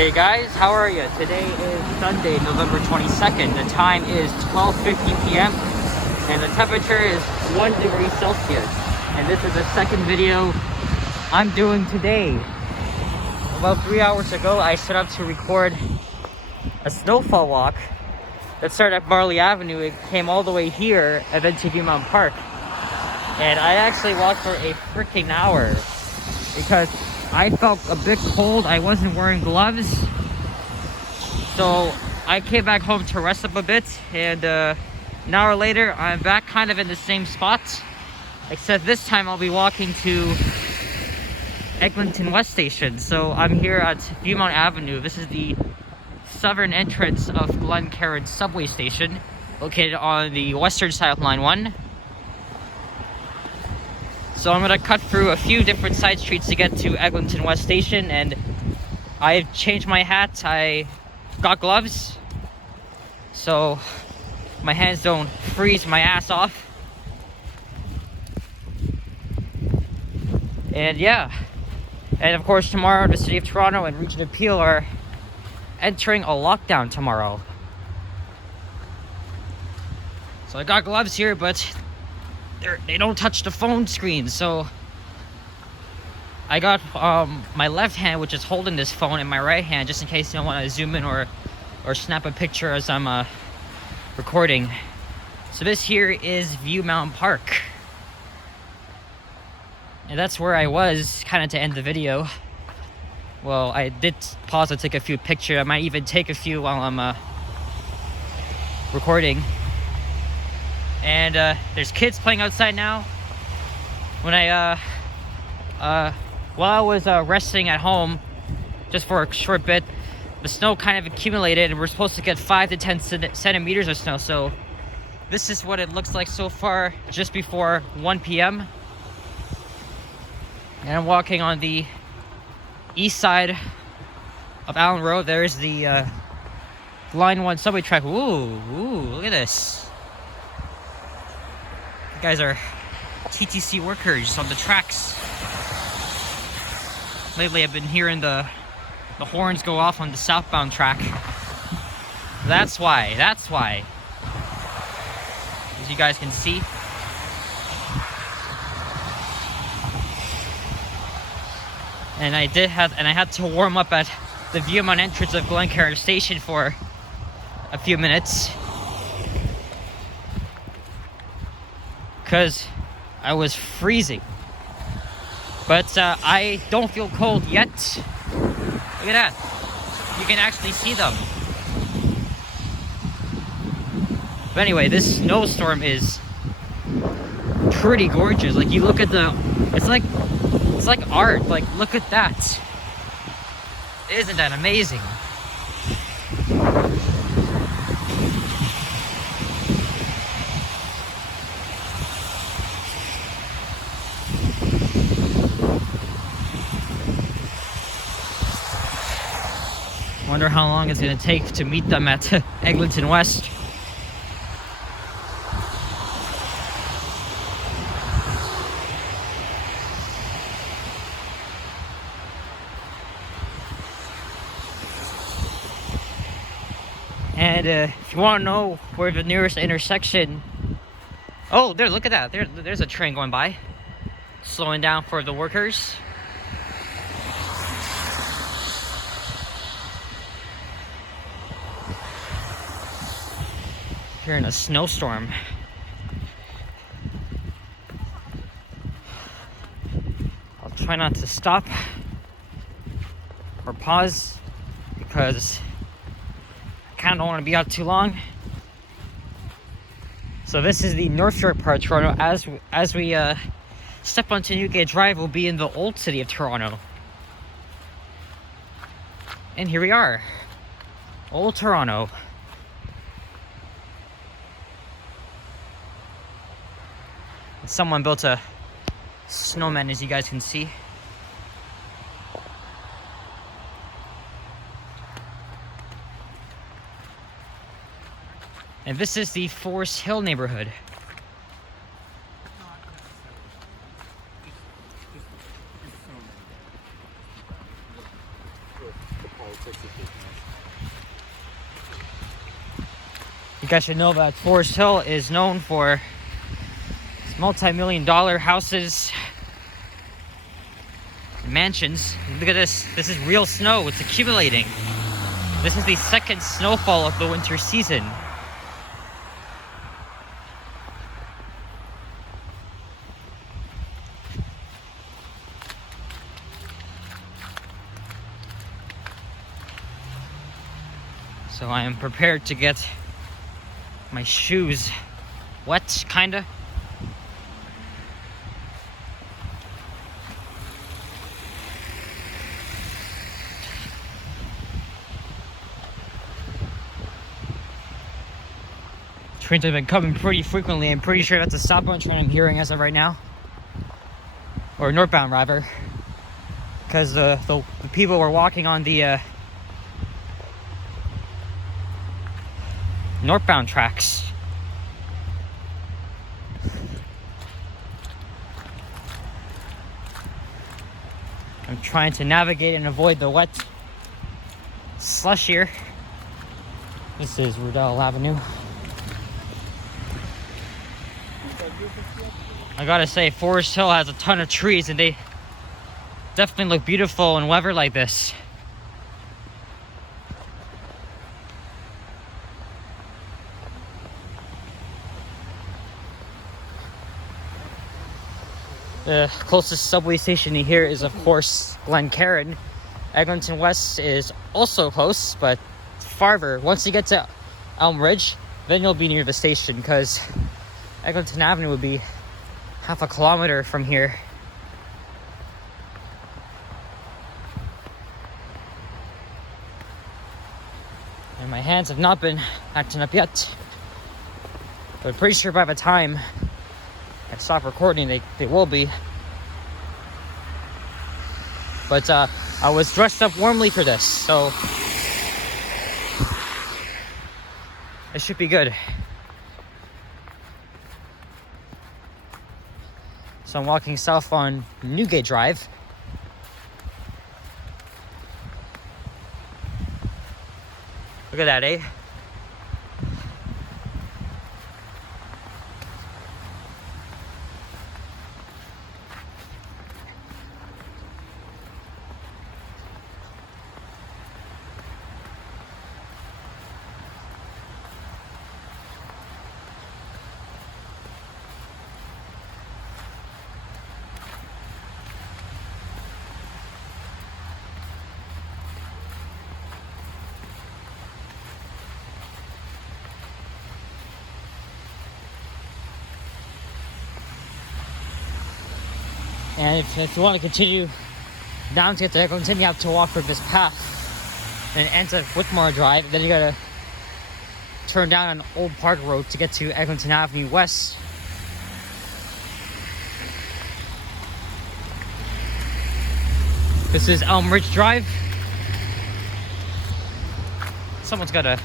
Hey guys, how are you? Today is Sunday, November 22nd. The time is 12:50 p.m. and the temperature is 1 degree Celsius. And this is the second video I'm doing today. About 3 hours ago, I set up to record a snowfall walk that started at Marley Avenue. It came all the way here and then to Viewmont Park. And I actually walked for a freaking hour because I felt a bit cold. I wasn't wearing gloves. So I came back home to rest up a bit, and an hour later I'm back kind of in the same spot, except this time I'll be walking to Eglinton West station. So I'm here at Viewmont Avenue. This is the southern entrance of Glencairn subway station, located on the western side of line 1. So I'm gonna cut through a few different side streets to get to Eglinton West station, and I've changed my hat. I got gloves so my hands don't freeze my ass off. And yeah, and of course tomorrow the City of Toronto and Region of Peel are entering a lockdown tomorrow. So I got gloves here, but they don't touch the phone screen. So I got my left hand, which is holding this phone, in my right hand, just in case you don't want to zoom in or snap a picture as I'm recording. So this here is Viewmont Park, and that's where I was kind of to end the video. Well, I did pause to take a few pictures. I might even take a few while I'm recording. And there's kids playing outside now. When while I was resting at home just for a short bit, the snow kind of accumulated, and we're supposed to get 5 to 10 centimeters of snow. So this is what it looks like so far, just before 1 p.m. And I'm walking on the east side of Allen Road. There's the line 1 subway track. Ooh, look at this. You guys are TTC workers on the tracks. Lately I've been hearing the horns go off on the southbound track. That's why. As you guys can see. And I had to warm up at the Viewmont entrance of Glencairn station for a few minutes, because I was freezing. But I don't feel cold yet. Look at that. You can actually see them. But anyway, this snowstorm is pretty gorgeous. Like, you look at it's like art. Like, look at that. Isn't that amazing? Wonder how long it's gonna take to meet them at Eglinton West. And if you want to know where the nearest intersection... Oh, there, look at that. There's a train going by. Slowing down for the workers. Here in a snowstorm. I'll try not to stop or pause because I kind of don't want to be out too long. So this is the North Shore part of Toronto. As we step onto Newgate Drive, we'll be in the old city of Toronto. And here we are, Old Toronto. Someone built a snowman, as you guys can see. And this is the Forest Hill neighborhood. You guys should know that Forest Hill is known for its multi-million-dollar houses, mansions. Look at this. This is real snow. It's accumulating. This is the second snowfall of the winter season. So I am prepared to get my shoes wet, kinda. Trains have been coming pretty frequently. I'm pretty sure that's a southbound train I'm hearing as of right now. Or northbound, rather. Because the people were walking on the northbound tracks. I'm trying to navigate and avoid the wet slush here. This is Rudell Avenue. I gotta say, Forest Hill has a ton of trees and they definitely look beautiful in weather like this. The closest subway station here is, of course, Glencairn. Eglinton West is also close, but farther. Once you get to Elm Ridge, then you'll be near the station, because Eglinton Avenue would be half a kilometer from here. And my hands have not been acting up yet. But I'm pretty sure by the time I stop recording, they will be. But I was dressed up warmly for this, so it should be good. So I'm walking south on Newgate Drive. Look at that, eh? And if you want to continue down to get to Eglinton, you have to walk through this path. And it ends at Whitmore Drive. Then you gotta turn down an old park road to get to Eglinton Avenue West. This is Elm Ridge Drive. Someone's got a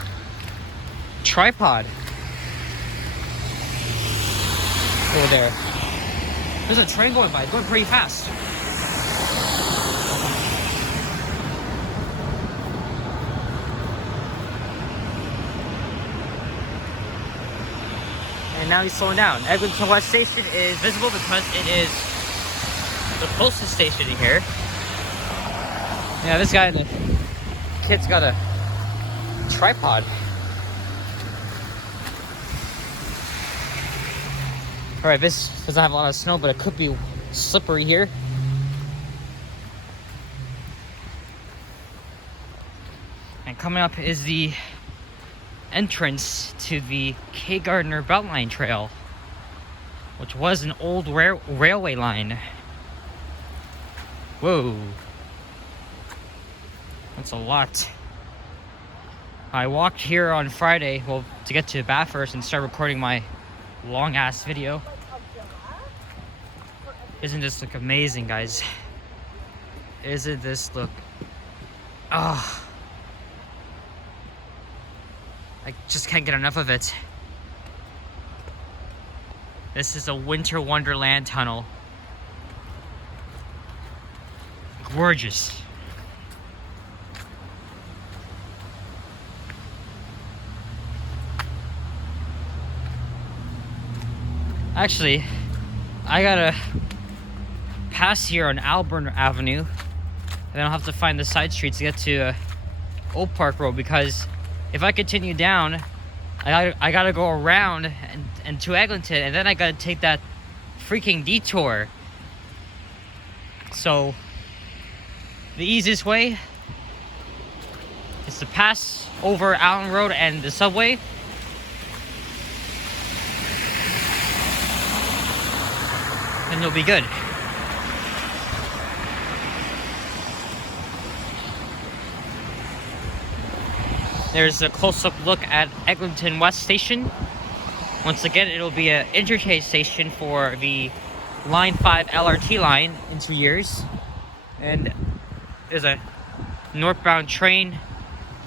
tripod over there. There's a train going by, it's going pretty fast. And now he's slowing down. Eglinton West Station is visible because it is the closest station here. Yeah, this guy, the kid's got a tripod. Alright, this doesn't have a lot of snow, but it could be slippery here. And coming up is the entrance to the K. Gardner Beltline Trail, which was an old railway line. Whoa. That's a lot. I walked here on Friday, well, to get to Bathurst and start recording my long-ass video. Isn't this look amazing, guys? Isn't this look... Ah. I just can't get enough of it. This is a winter wonderland tunnel. Gorgeous. Actually, I gotta pass here on Alburn Avenue, and then I'll have to find the side streets to get to Oak Park Road, because if I continue down, I gotta go around and to Eglinton, and then I gotta take that freaking detour. So the easiest way is to pass over Allen Road and the subway, and you'll be good. There's a close-up look at Eglinton West Station. Once again, it'll be an interchange station for the Line 5 LRT line in 2 years. And there's a northbound train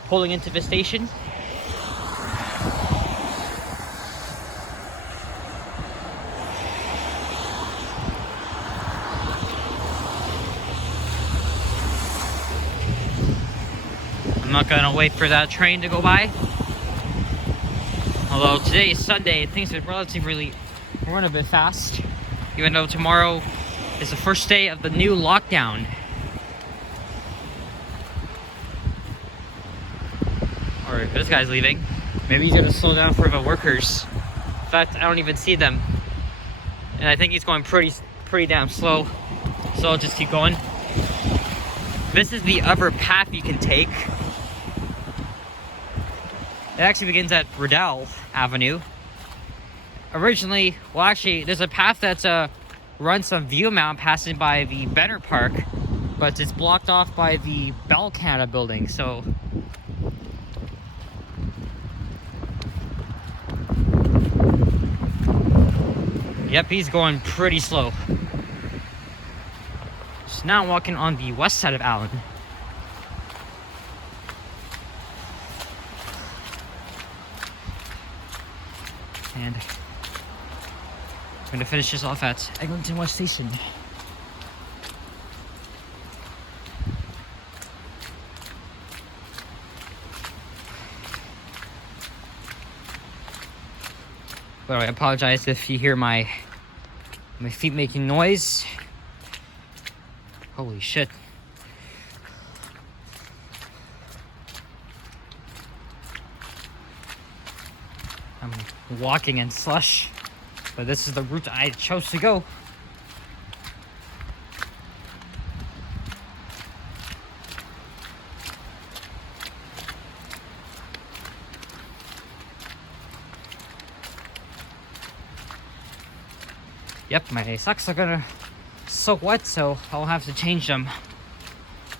pulling into the station. I'm not gonna wait for that train to go by. Although today is Sunday, things are relatively run a bit fast. Even though tomorrow is the first day of the new lockdown. Or this guy's leaving. Maybe he's gonna slow down for the workers. In fact, I don't even see them. And I think he's going pretty damn slow. So I'll just keep going. This is the other path you can take. It actually begins at Riddell Avenue. Originally, well actually, there's a path that's runs from Viewmount passing by the Benner Park, but it's blocked off by the Bell Canada building, so... Yep, he's going pretty slow. So now I'm walking on the west side of Allen. And I'm gonna finish this off at Eglinton West Station. But I apologize if you hear my feet making noise. Holy shit. I'm walking in slush, but this is the route I chose to go. Yep, my socks are gonna soak wet, so I'll have to change them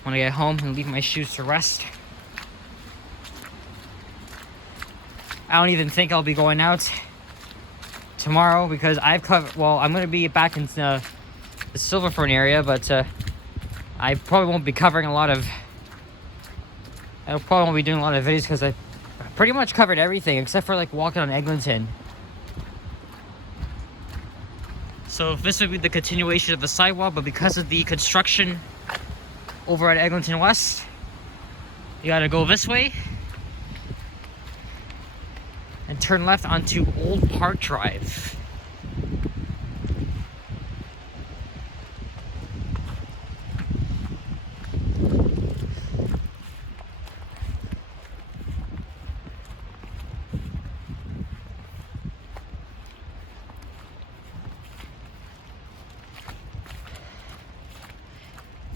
when I get home and leave my shoes to rest. I don't even think I'll be going out tomorrow because I've covered, well, I'm going to be back in the Silverfern area, but I probably won't be covering a lot of, I probably won't be doing a lot of videos because I pretty much covered everything except for like walking on Eglinton. So this would be the continuation of the sidewalk, but because of the construction over at Eglinton West, you gotta go this way and turn left onto Old Park Drive.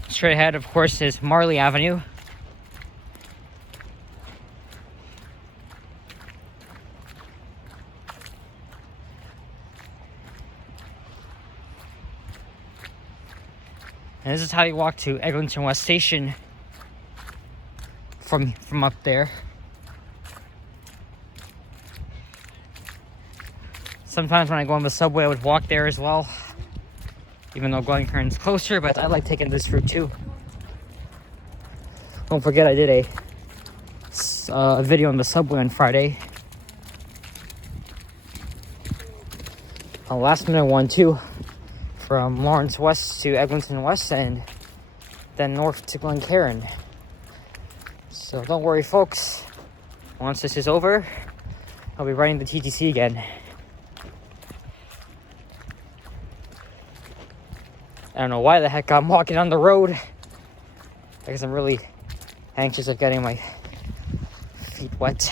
Straight ahead, of course, is Marley Avenue. And this is how you walk to Eglinton West Station from up there. Sometimes when I go on the subway, I would walk there as well. Even though Glencairn's closer, but I like taking this route too. Don't forget I did a video on the subway on Friday. A last minute one too. From Lawrence West to Eglinton West and then north to Glencairn. So don't worry folks, once this is over, I'll be riding the TTC again. I don't know why the heck I'm walking on the road. I guess I'm really anxious of getting my feet wet.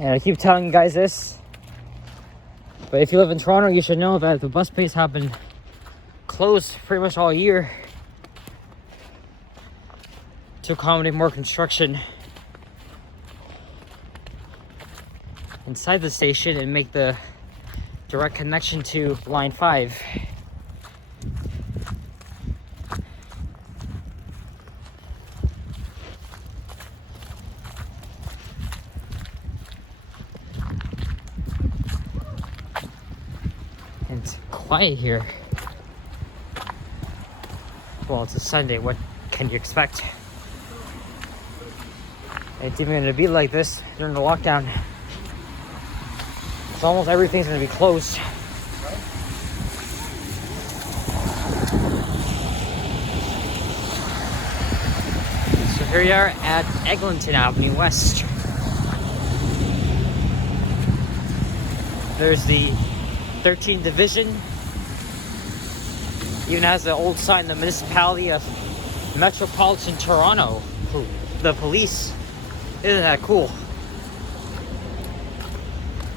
And I keep telling you guys this, but if you live in Toronto, you should know that the bus bays have been closed pretty much all year to accommodate more construction inside the station and make the direct connection to Line 5. And it's quiet here. Well, it's a Sunday, what can you expect? It's even gonna be like this during the lockdown. So almost everything's gonna be closed. So here we are at Eglinton West. There's the 13th Division. Even has the old sign, the municipality of Metropolitan Toronto. The police. Isn't that cool?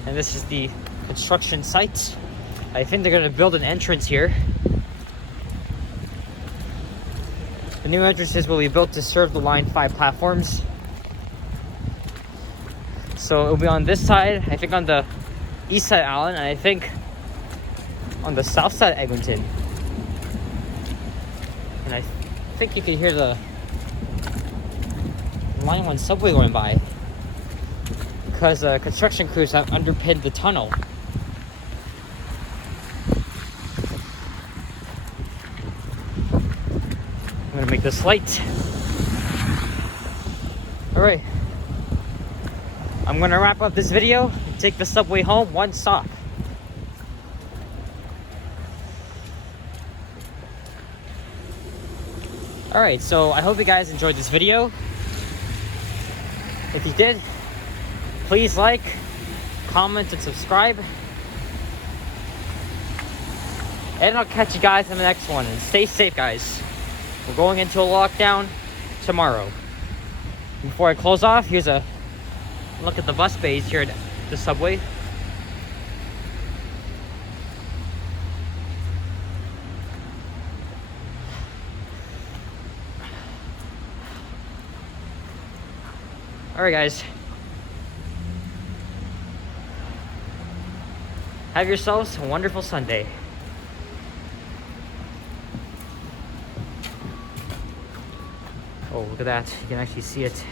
And this is the construction site. I think they're going to build an entrance here. The new entrances will be built to serve the Line 5 platforms. So it'll be on this side, I think on the east side of Allen, and I think on the south side of Eglinton. And I think you can hear the Line 1 subway going by, because construction crews have underpinned the tunnel. I'm gonna make this light. Alright. I'm gonna wrap up this video and take the subway home, one stop. Alright, so I hope you guys enjoyed this video. If you did, please like, comment, and subscribe. And I'll catch you guys in the next one. And stay safe, guys. We're going into a lockdown tomorrow. Before I close off, here's a look at the bus bays here at the subway. Alright guys, have yourselves a wonderful Sunday. Oh, look at that, you can actually see it.